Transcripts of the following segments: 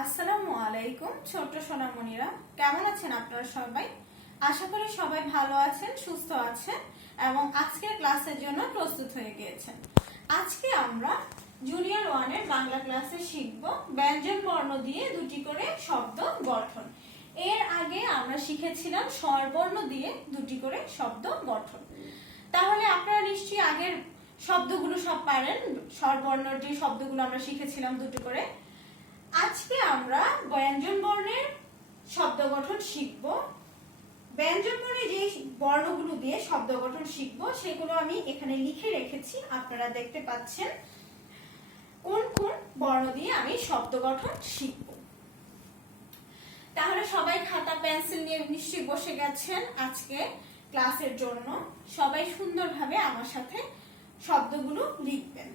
আসসালামু আলাইকুম ছোট সোনামণিরা, কেমন আছেন আপনারা সবাই? আশা করি সবাই ভালো আছেন, সুস্থ আছেন এবং আজকের ক্লাসের জন্য প্রস্তুত হয়ে গিয়েছেন। আজকে আমরা জুনিয়র 1 এর বাংলা ক্লাসে শিখব ব্যঞ্জন বর্ণ দিয়ে দুটি করে শব্দ গঠন। এর আগে আমরা শিখেছিলাম স্বরবর্ণ দিয়ে দুটি করে শব্দ গঠন। তাহলে আপনারা নিশ্চয়ই আগের শব্দগুলো সব পারেন। স্বরবর্ণের যে শব্দগুলো আমরা শিখেছিলাম দুটো করে, আজকে আমরা ব্যঞ্জন বর্ণের শব্দ গঠন শিখব। ব্যঞ্জন বর্ণে যে বর্ণগুলো দিয়ে শব্দ গঠন শিখব সেগুলো আমি এখানে লিখে রেখেছি, আপনারা দেখতে পাচ্ছেন কোন কোন বর্ণ দিয়ে আমি শব্দ গঠন শিখব। তাহলে সবাই খাতা পেন্সিল নিয়ে নিশ্চয়ই বসে গেছেন আজকে ক্লাসের জন্য। সবাই সুন্দরভাবে আমার সাথে শব্দগুলো লিখবেন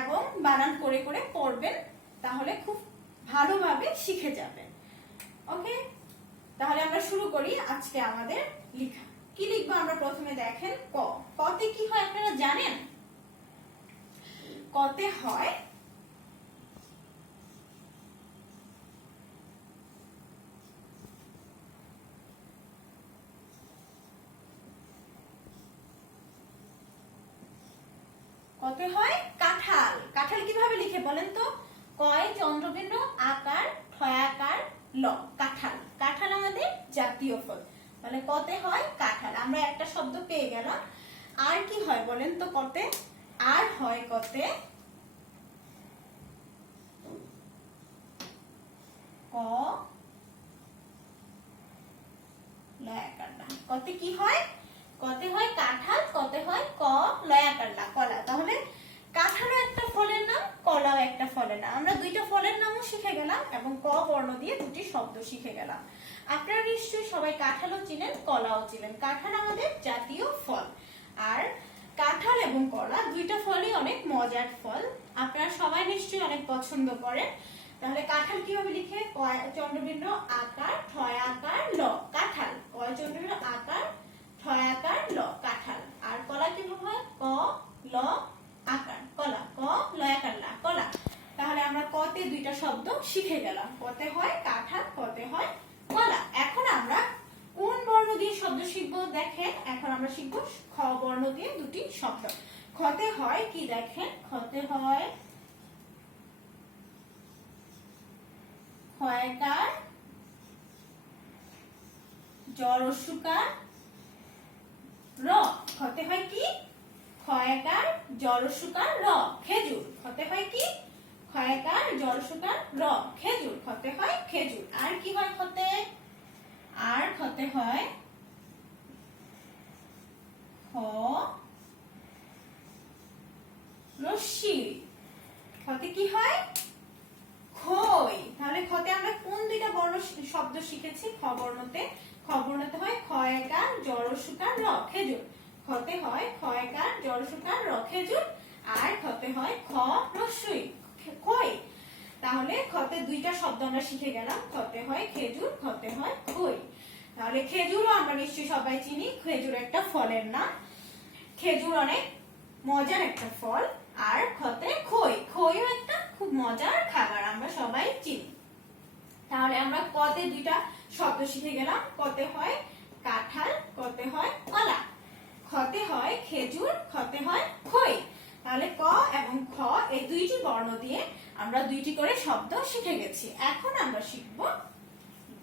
এবং বানান করে করে পড়বেন, তাহলে খুব ভালোভাবে শিখে যাবেন। ওকে, তাহলে আমরা শুরু করি আজকে আমাদের লেখা। কি লিখবো আমরা? প্রথমে দেখেন ক। কতে কি হয় আপনারা জানেন? কতে হয় কতে হয় কাঁঠাল। কাঁঠাল কিভাবে লিখে বলেন তো? কয় চন্দ্রবিন্দু আকার ঠয়াকার ল, কাঁঠাল। কাঁঠাল আমাদের জাতীয় ফল, মানে কতে হয় কাঁঠাল। আমরা একটা শব্দ পেয়ে গেলাম। আর কি হয় বলেন তো কতে? আর হয় কতে ক লয়াকার লা। কতে কি হয়? কতে হয় কাঁঠাল, কতে হয় ক লয়াকার লা, কলা। তাহলে কাঁঠালও একটা ফলের নাম, কলাও একটা ফলের নাম। আমরা দুইটা ফলের নামও শিখে গেলাম এবং ক বর্ণ দিয়ে দুটি শব্দ শিখে গেলাম। আপনারা নিশ্চয়ই সবাই কাঁঠালও চিনেন, কলাও চিনেন। কাঁঠাল আমাদের জাতীয় ফল, আর কাঁঠাল এবং কলা দুইটা ফলই অনেক মজার ফল। আপনারা সবাই নিশ্চয়ই অনেক পছন্দ করেন। তাহলে কাঁঠাল কিভাবে লিখে? কয় চন্দ্রবিন্দু আকার ঠয় আকার ল, কাঁঠাল। কয় চন্দ্রবিন্দু আকার ঠয় আকার ল, কাঁঠাল। আর কলা কিভাবে হয়? ক ল আকার, কলা। ক লয়াকার লা, কলা। তাহলে আমরা কতে দুইটা শব্দ শিখে গেলাম। কতে হয় কাঁঠাল, কতে হয় কলা। এখন আমরা কোন বর্ণ দিয়ে শব্দ শিখবো? দেখেন, এখন আমরা শিখবো খ বর্ণ দিয়ে দুটি শব্দ। খতে হয় কি দেখেন? খতে হয় খয়কার জরসুকার র। খতে হয় কি? খয়কার জরসুকার র, খেজুর। খতে হয় কি? খয়কার জরসুকার র, খেজুর। খতে হয় খেজুর। আর কি হয় খতে? আর খতে হয় খ রশ্মি। খতে কি হয়? খই। তাহলে খতে আমরা কোন দুইটা বর্ণ শব্দ শিখেছি? খ বর্ণতে। খ বর্ণতে হয় খয়কার জরসুকার র, খেজুর। খতে হয় খয়কার জরসুকার র, খেজুর। আর খতে হয় খ রশ্মি, খই। তাহলে খতে দুইটা শব্দ আমরা শিখে গেলাম। খতে হয় খেজুর, খতে হয় খই। তাহলে খেজুরও আমরা নিশ্চয়ই সবাই চিনি, খেজুর একটা ফলের নাম। খেজুর অনেক মজার একটা ফল। আর খতে খই, খইও একটা খুব মজার খাবার, আমরা সবাই চিনি। তাহলে আমরা কতে দুইটা শব্দ শিখে গেলাম। কতে হয় কাঁঠাল, কতে হয় কলা। খতে হয় খেজুর, খতে হয় খই। তাহলে ক এবং খ এই দুইটি বর্ণ দিয়ে আমরা দুইটি করে শব্দ শিখে গেছি। এখন আমরা শিখব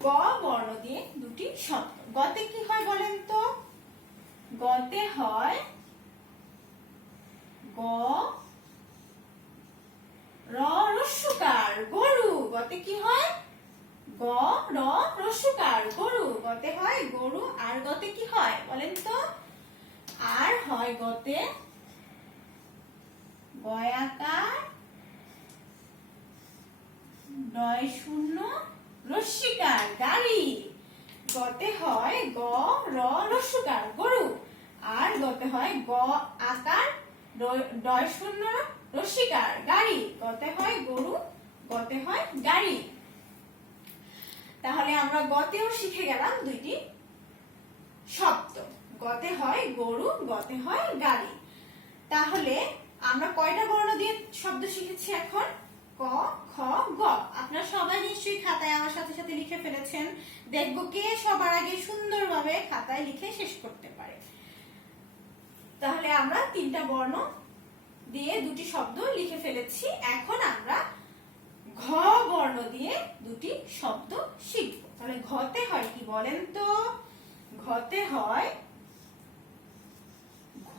গ বর্ণ দিয়ে দুটি শব্দ। গতে কি হয় বলেন তো? গতে হয় গ র রস্যকার গরু। গতে কি হয়? গ র রস্যকার গরু। গতে হয় গরু। আর গতে কি হয় বলেন তো? আর হয় গতে গয়াকার ডয় শূন্য রস্যিকার গাড়ি। গতে হয় গ র রস্যকার গরু। আর গতে হয় গ আকার ডয় শূন্য রস্যিকার গাড়ি। গতে হয় গরু, গতে হয় গাড়ি। তাহলে আমরা গতেও শিখে গেলাম দুইটি শব্দ। গতে হয় গরু, গতে হয় গাড়ি। তাহলে আমরা কয়টা বর্ণ দিয়ে শব্দ শিখেছি এখন? ক খ গ। আপনারা সবাই নিশ্চয়ই নিশ্চয়ই খাতায় আমার সাথে সাথে লিখে ফেলেছেন। দেখবো কে সবার আগে সুন্দরভাবে খাতায় লিখে শেষ করতে পারে। তাহলে আমরা 3টা বর্ণ দিয়ে 2টি শব্দ লিখে ফেলেছি। এখন আমরা ঘ বর্ণ দিয়ে 2টি শব্দ শিখব। তাহলে ঘতে হয় কি বলেন তো? ঘতে হয় ঘ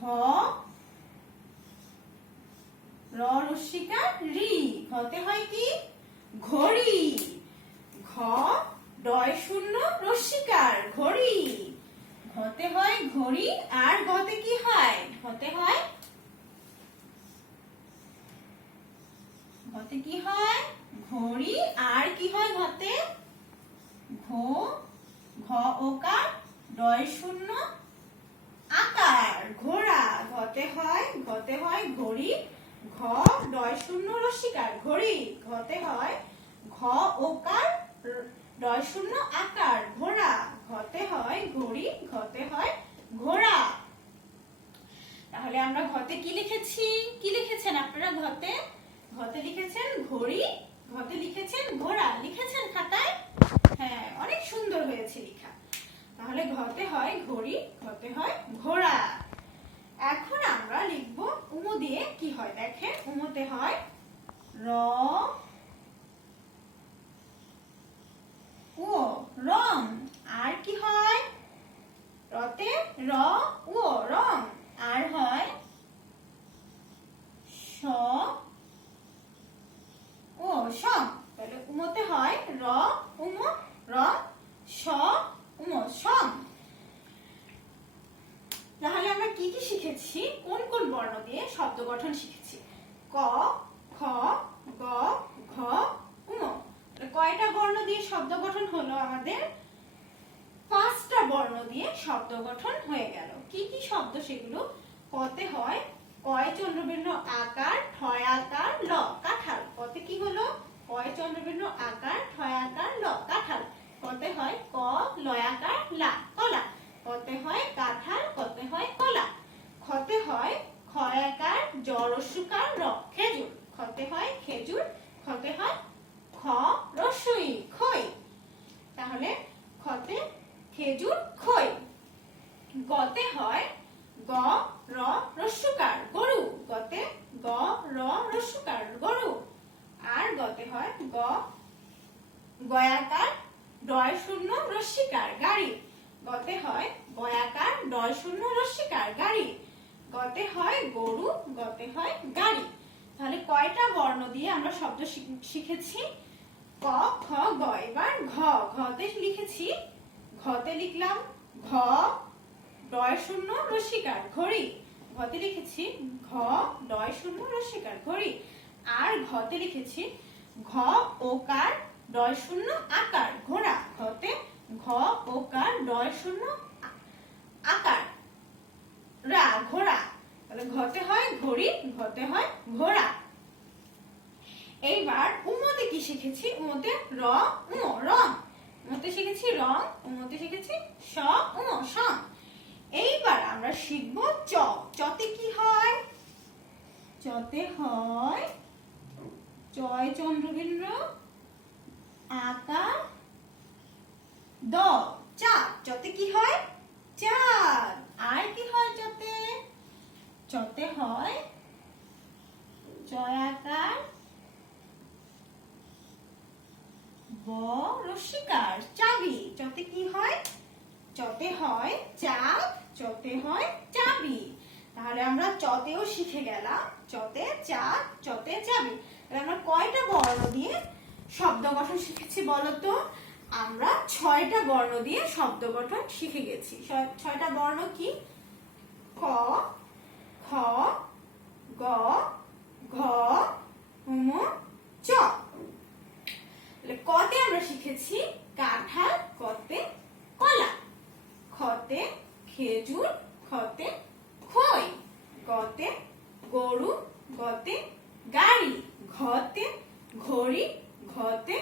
র রস্যিকার রি। ঘতে হয় কি? ঘড়ি। ঘ ডয় শূন্য রস্যিকার ঘড়ি। ঘতে হয় ঘড়ি। আর ঘতে কি হয়? ঘতে হয় ঘতে কি হয়? ঘড়ি। আর কি হয় ঘতে? ঘ ওকার ডয় শূন্য আকার ঘোড়া। ঘতে হয় ঘড়ি। ঘ ডয় শূন্য রস্যিকার ঘড়ি। ঘতে হয় ঘ ওকার ডয় শূন্য আকার ঘোড়া। ঘতে হয় ঘড়ি। ঘতে হয় ঘোড়া। তাহলে আমরা ঘতে কি লিখেছি? কি লিখেছেন আপনারা ঘতে? ঘতে লিখেছেন ঘড়ি। ঘতে লিখেছেন ঘোড়া। লিখেছেন খাতায়? হ্যাঁ, অনেক সুন্দর হয়েছে লেখা। তাহলে ঘতে হয় ঘড়ি। ঘতে হয় ঘোড়া। এখন আমরা লিখব উমো দিয়ে কি হয় দেখেন। উমোতে হয় র ও রং। আর কি হয়? রতে র ও রং। আর হয় স ও সম। তাহলে উমোতে হয় র উমো রং, স উমো সম। তাহলে আমরা কি কি শিখেছি? কোন কোন বর্ণ দিয়ে শব্দ গঠন শিখেছি? ক, খ, গ, ঘ, উম। কয়টা বর্ণ দিয়ে শব্দ গঠন হলো আমাদের? 5টা বর্ণ দিয়ে শব্দ গঠন হয়ে গেল। কি কি শব্দ সেগুলো? কতে হয় কয় চন্দ্রবৃন্দ আকার ঠয় আকার ল কাঁঠাল। কতে কি হলো? কয় চন্দ্রবৃন্দ আকার ঠয় আকার ল কাঁঠাল। কতে হয় ক লয়াকার লা কলা। কতে হয় কাঁঠাল। কতে হয় কলা। খতে হয় খয়াকার জ রস্যকার র খেজুর। খতে হয় খেজুর। খতে হয় খ রস্যই খই। তাহলে খতে খেজুর খই। গতে হয় গ র রস্যকার গরু। গতে গ র রস্যকার গরু। আর গতে হয় গয়াকার ডয় শূন্য রস্যিকার গাড়ি। গতে হয় গয়াকার ডয় শূন্য রস্যিকার গাড়ি। গতে হয় গরু। গতে হয় গাড়ি। তাহলে কয়টা বর্ণ দিয়ে আমরা শব্দ শিখেছি? ক খ গ। এবার ঘ। ঘতে লিখেছি, ঘতে লিখলাম ঘ ডয় শূন্য রস্যিকার ঘড়ি। ঘতে লিখেছি ঘ ডয় শূন্য রস্যিকার ঘড়ি। আর ঘতে লিখেছি ঘ ওকার ডয় শূন্য আকার ঘোড়া। ঘতে ঘ ওকার ডয় শূন্য আকার রা ঘোড়া। তাহলে ঘতে হয় ঘড়ি। ঘতে হয় ঘোড়া। এইবার উমোতে কি শিখেছি? উমোতে র উমো রং। উমোতে শিখেছি রং। উমোতে শিখেছি স উমো সম। এইবার আমরা শিখব চ। চতে কি হয়? চতে হয় চয় চন্দ্রবিন্দু আকার দ চাঁদ। চতে কি হয়? চাঁদ। আর কি হয় চতে? চতে হয় জয়াকার ব রস্যিকার চাবি। চতে কি হয়? চতে হয় চাঁদ। চতে হয় চাবি। তাহলে আমরা চতেও শিখে গেলাম। চতে চাঁদ, চতে চাবি। তাহলে আমরা কয়টা বর্ণ দিয়ে শব্দ গঠন শিখেছি বলতো? আমরা 6টা বর্ণ দিয়ে শব্দ গঠন শিখে গেছি। 6টা বর্ণ কি? ক, খ, গ, ঘ, উম, চ। কতে আমরা শিখেছি কাঁঠাল। কতে কলা। খতে খেজুর। খতে খই। গতে গরু। গতে গাড়ি। ঘতে ঘড়ি। ঘতে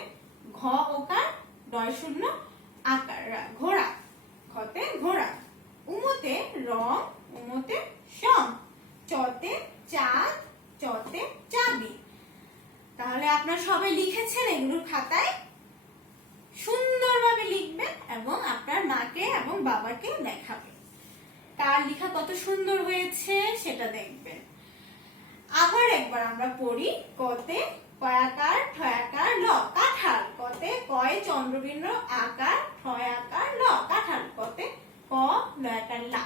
ঘ ওকার ডয় শূন্য আকার ঘোড়া। ঘতে ঘোড়া। উমোতে রং। উমোতে সম। চতে চাঁদ। চতে চাবি। তাহলে আপনারা সবাই লিখেছেন এগুলোর খাতায়? বাবাকে দেখাবে। কার লেখা কত সুন্দর হয়েছে সেটা দেখবেন। আবার একবার আমরা পড়ি। কতে কয়াকার ঠয়াকার ল কাঁঠাল, কতে কয় চন্দ্রবিন্দু আকার ঠয়াকার ল কাঁঠাল, কতে ক লয়াকার লা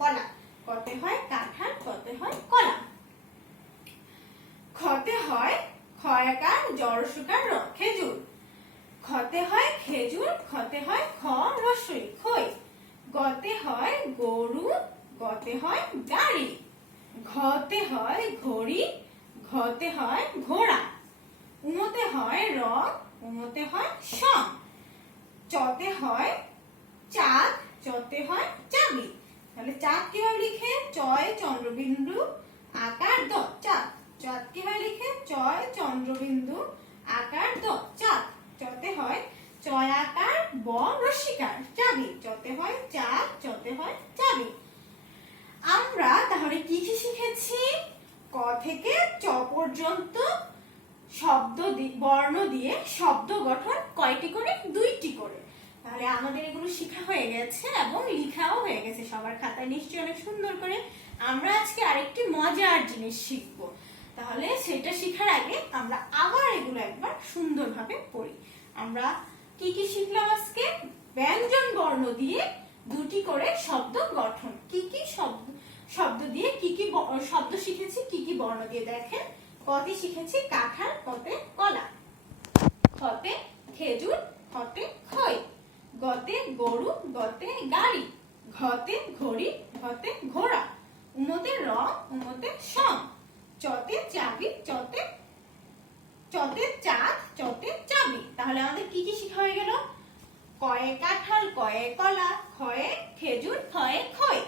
কলা, কতে হয় কাঁঠাল, কতে হয় কলা। খতে হয় খয়াকার জড়সুকার র খেজুর, খতে হয় খেজুর, খতে হয় খ রসই খই। গতে হয় গরু, গতে হয় গাড়ি, ঘতে হয় ঘড়ি, ঘতে হয় ঘোড়া। উমতে হয় রং, উমতে হয় সং। চতে হয় চাঁদ, চতে হয় চাবি। তাহলে চাঁদ কিভাবে লিখে? চয় চন্দ্রবিন্দু আকার দ চাঁদ। চাঁদ কিভাবে লিখে? চয় চন্দ্রবিন্দু আকার দ চাঁদ। চতে হয় চয় আকার ব রস্যিকার চাবি, চতে হয় চাঁদ, চতে হয় চাবি। আমরা তাহলে কি কি শিখেছি? ক থেকে চ পর্যন্ত শব্দ বর্ণ দিয়ে শব্দ গঠন কয়টি করে? 2টি করে। তাহলে আমাদের এগুলো শেখা হয়ে গেছে এবং লেখাও হয়ে গেছে সবার খাতায় নিশ্চয়ই অনেক সুন্দর করে। আমরা আজকে আরেকটি মজার জিনিস শিখব। তাহলে সেটা শেখার আগে আমরা আবার এগুলো একবার সুন্দরভাবে পড়ি। আমরা কি কি শিখলাম আজকে? ব্যঞ্জন বর্ণ দিয়ে 2টি করে শব্দ গঠন। কি কি শব্দ দিয়ে কি কি শব্দ শিখেছি, কি কি বর্ণ দিয়ে দেখেন। কতে শিখেছি কাঁঠাল, কতে কলা, খতে খেজুর, খতে খই, গতে গরু, গতে গাড়ি, ঘতে ঘড়ি, ঘতে ঘোড়া, উমতে রং, উমতে সং, চতে চাবি, চতে চাঁদ, চতে চাবি। তাহলে আমাদের কি কি শেখা হয়ে গেল? কয়ে কাঁঠাল, কয়ে কলা, খয়ে খেজুর, খয়ে খই,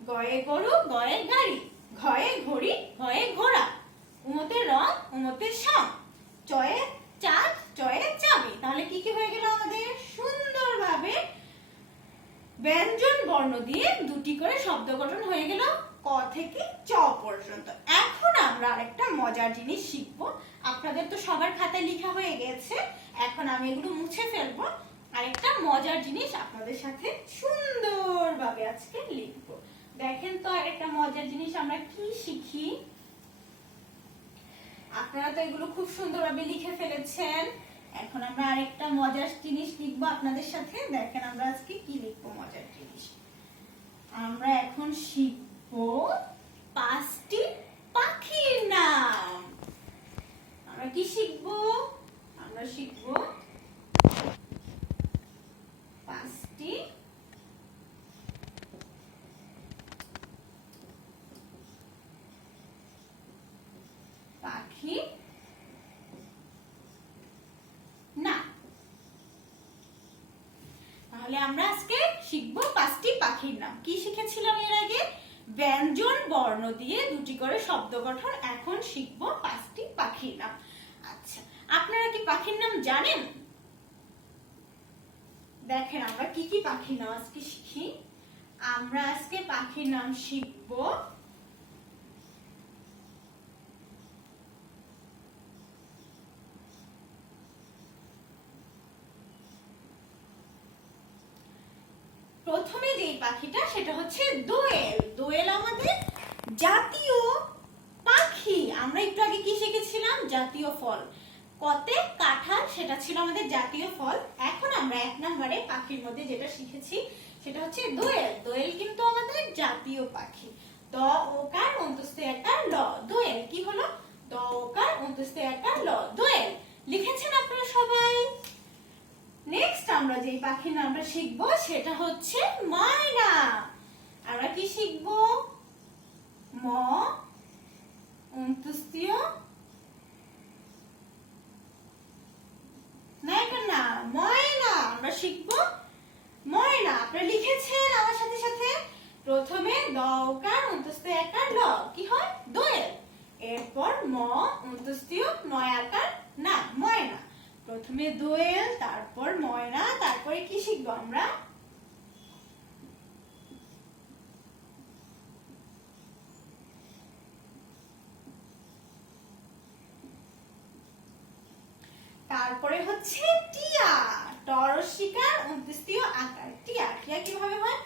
গয়ে গরু, গয়ে গাড়ি, ঘয়ে ঘড়ি, ঘয়ে ঘোড়া, উমতে রং, উমতে সং, চয়ে চাঁদ, চয়ে চাবি। তাহলে কি কি হয়ে গেল আমাদের? সুন্দরভাবে ব্যঞ্জন বর্ণ দিয়ে 2টি করে শব্দ গঠন হয়ে গেল ক থেকে চ পর্যন্ত। এখন আমরা আরেকটা মজার জিনিস শিখব। আপনাদের তো সবার খাতায় লেখা হয়ে গেছে, এখন আমি এগুলো মুছে ফেলবো। আরেকটা মজার জিনিস আপনাদের সাথে সুন্দরভাবে আজকে লিখব। দেখেন তো আরেকটা মজার জিনিস আমরা কি শিখি। আপনারা তো এগুলো খুব সুন্দরভাবে লিখে ফেলেছেন। এখন আমরা আরেকটা মজার জিনিস লিখবো আপনাদের সাথে। দেখেন আমরা আজকে কি লিখবো মজার জিনিস। আমরা এখন শিখবো 5টি পাখির নাম। আমরা কি শিখবো? আমরা শিখবো 5টি পাখি না। তাহলে আমরা আজকে শিখবো 5টি পাখির নাম। কি শিখেছিলাম এর আগে? ব্যঞ্জন বর্ণ দিয়ে 2টি করে শব্দ গঠন। এখন শিখবো 5টি পাখির নাম। আচ্ছা, আপনারা কি পাখির নাম জানেন? দেখেন আমরা কি কি পাখির নাম আজকে শিখি। আমরা আজকে পাখির নাম শিখবো প্রথমে যেই পাখিটা সেটা হচ্ছে দোয়েল। দোয়েল আমাদের জাতীয় পাখি। আমরা একটু আগে কি শিখেছিলাম? জাতীয় ফল। কতে কাঁঠাল, সেটা ছিল আমাদের জাতীয় ফল। এখন আমরা 1 নম্বরে পাখির মধ্যে যেটা শিখেছি সেটা হচ্ছে দোয়েল। দোয়েল কিন্তু আমাদের জাতীয় পাখি। দ ওকার অন্তস্থ একার ল, দোয়েল। কি হলো? দ ওকার অন্তস্থ একার ল, দোয়েল। লিখেছেন আপনারা সবাই? নেক্সট আমরা যেই পাখির নামটা শিখবো সেটা হচ্ছে ময়না। আমরা কি শিখবো? ম অন্তস্থীয় না, ময়না। আমরা শিখবো ময়না। আপনারা লিখেছেন আমার সাথে সাথে? প্রথমে দ ওকার অন্তস্থ একার ল, কি হয়? দোয়েল। এরপর ম অন্তস্থীয় নয় আকার না, ময়না। প্রথমে দোয়েল, তারপর ময়না, তারপরে কি শিখবো আমরা? তারপরে হচ্ছে টিয়া। টরসিকার অন্তস্থীয় আকার টিয়া। টিয়া কিভাবে হয়?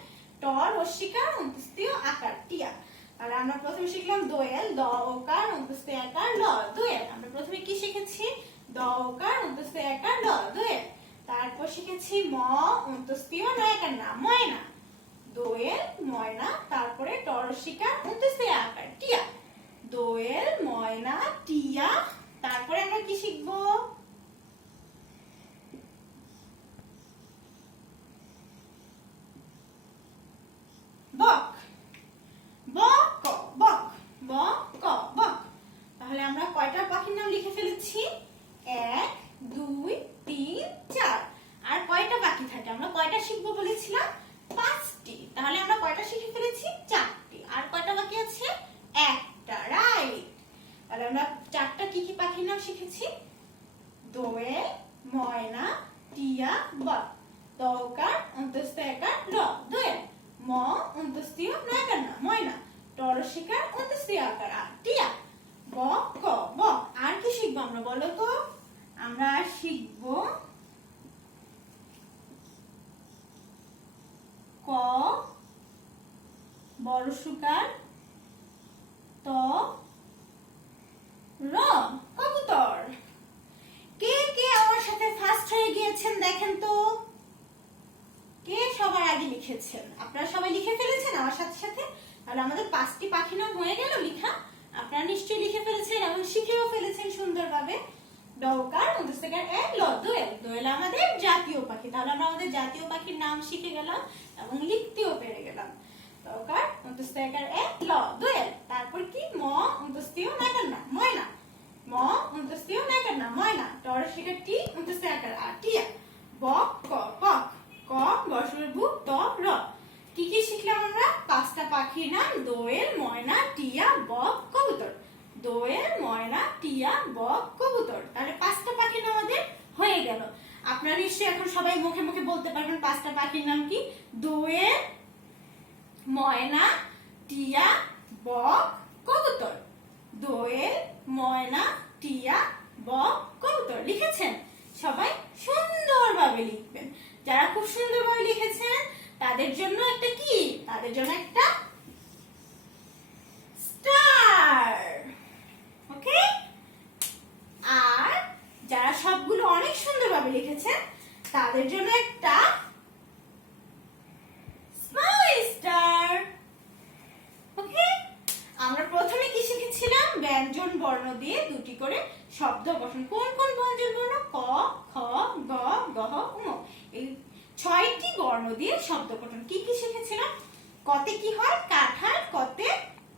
রস্যিকার অন্ত্যেষ্টিয় আকার টিয়া। তাহলে আমরা প্রথমে শিখলাম দোয়েল, দ ওকার অন্ত্যেষ্টিয় আকার ল দোয়েল। আমরা প্রথমে কি শিখেছি? দ ওকার অন্ত্যেষ্টিয় আকার ল দোয়েল। তারপর শিখেছি ম অন্ত্যেষ্টিয় নয়াকার না ময়না, দোয়েল ময়না। তারপরে ট রস্যিকার অন্ত্যেষ্টিয় আকার টিয়া, দোয়েল ময়না টিয়া। তারপরে আমরা কি শিখবো? বক, বক বক বক বক। তাহলে আমরা কয়টা পাখির নাম লিখে ফেলেছি? 1 2 3 4। আর কয়টা বাকি থাকে? আমরা কয়টা শিখবো বলেছিলাম? 5টি। তাহলে আমরা কয়টা শিখে ফেলেছি? 4টি। আর কয়টা বাকি আছে? একটা, রাইট। তাহলে আমরা 4টা কি কি পাখির নাম শিখেছি? দোয়েল ময়না টিয়া বক, দ ওকার অন্ত্যেষ্টিয় আকার ল দোয়েল, ম অন্ত্যেষ্টিয় নয়াকার না ময়না, ট রস্যিকার অন্ত্যেষ্টিয় আকার আ টিয়া, বক ক বক। আর কি শিখবো আমরা বলো তো? আমরা শিখবো ক বড় সুকার ত র কবুতর। কে কে আমার সাথে ফার্স্ট হয়ে গিয়েছেন দেখেন তো? কে সবার আগে লিখেছেন? আপনারা সবাই লিখে ফেলেছেন আমার সাথে সাথে? তাহলে আমাদের 5টি পাখি নাম হয়ে গেল লিখা। আপনারা নিশ্চয়ই লিখে ফেলেছেন এবং শিখেও ফেলেছেন সুন্দরভাবে। ড ওকার অন্ত্যেষ্টিয় আকার এ ল দোয়েল, দোয়েল আমাদের জাতীয় পাখি। তাহলে আমরা আমাদের জাতীয় পাখির নাম শিখে গেলাম এবং লিখতেও পেরে গেলাম। ড ওকার অন্ত্যেষ্টিয় আকার এ ল দোয়েল। তারপর কি? ম অন্ত্যেষ্টিয় নয়াকার না ময়না, ম অন্ত্যেষ্টিয় নয়াকার না ময়না, ট রস্যিকার টি অন্ত্যেষ্টিয় আকার আ টিয়া, বক ক বক, ক বর্ষর ভু ত র। কি কি শিখলাম আমরা? 5টা পাখির নাম দোয়েল ময়না টিয়া বক কবুতর, দোয়েল ময়না টিয়া বক কবুতর। তাহলে 5টা পাখির নাম আমাদের হয়ে গেল। আপনারা নিশ্চয়ই এখন সবাই মুখে মুখে বলতে পারবেন 5টা পাখির নাম কি? দোয়েল ময়না টিয়া বক কবুতর, দোয়েল ময়না টিয়া বক কবুতর। লিখেছেন? সবাই সুন্দরভাবে লিখবেন। যারা খুব সুন্দরভাবে লিখেছেন তাদের জন্য একটা কি? তাদের জন্য একটা স্টার। ওকে? আর যারা সবগুলো অনেক সুন্দরভাবে লিখেছেন তাদের জন্য একটা স্মাইল স্টার। ওকে? আমরা প্রথমে কি শিখেছিলাম? ব্যঞ্জন বর্ণ দিয়ে দুটি করে শব্দ গঠন। কোন কোন ব্যঞ্জন বর্ণ? ক খ গ গহ ঙ। এই 6টি বর্ণ দিয়ে শব্দ গঠন। কি কি শিখেছিলাম? কতে কি হয়? কাঁঠাল, কতে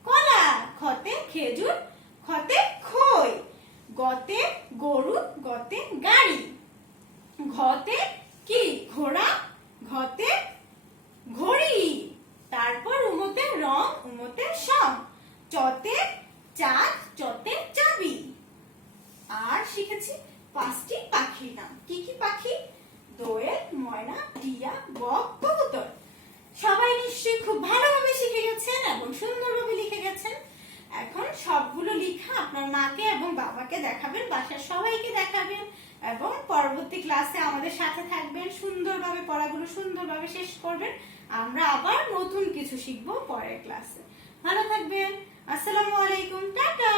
কলা, খতে খেজুর, খতে খই, গতে গরু, গতে গাড়ি, ঘতে কি? ঘোড়া, ঘতে ঘড়ি। তারপর উমতে রং, উমতে সং, চতে চাঁদ, চতে চাবি। আর শিখেছি 5টি পাখির নাম। কি কি পাখি? দোয়েল ময়না টিয়া বক কবুতর। সবাই নিশ্চয়ই খুব ভালোভাবে শিখে গেছেন এবং সুন্দরভাবে লিখে গেছেন। এখন সবগুলো লিখা আপনার মাকে এবং বাবাকে দেখাবেন, বাসার সবাইকে দেখাবেন এবং পরবর্তী ক্লাসে আমাদের সাথে থাকবেন। সুন্দরভাবে পড়াগুলো সুন্দরভাবে শেষ করবেন। আমরা আবার নতুন কিছু শিখবো পরের ক্লাসে। ভালো থাকবেন। আসসালামু আলাইকুম, টাটা।